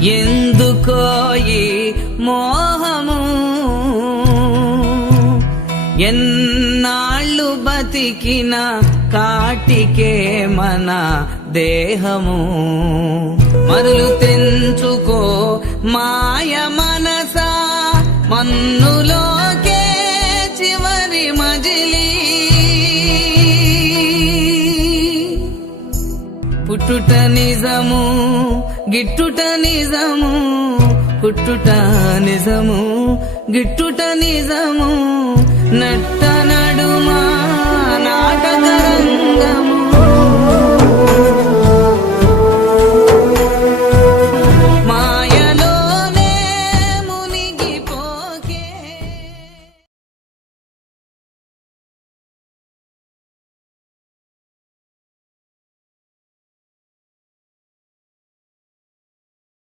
ఎందుకో ఈ మోహము, ఎన్నాళ్ళు బతికిన కాటికే మన దేహము. మరులు తెంచుకో మాయ మనసా, మన్నులోకే చివరి మజిలీ. పుట్టుట నిజము, గిట్టుట నిజము, పుట్టుట నిజము, గిట్టుట నిజము, నట్ట నడుమా నాటకరం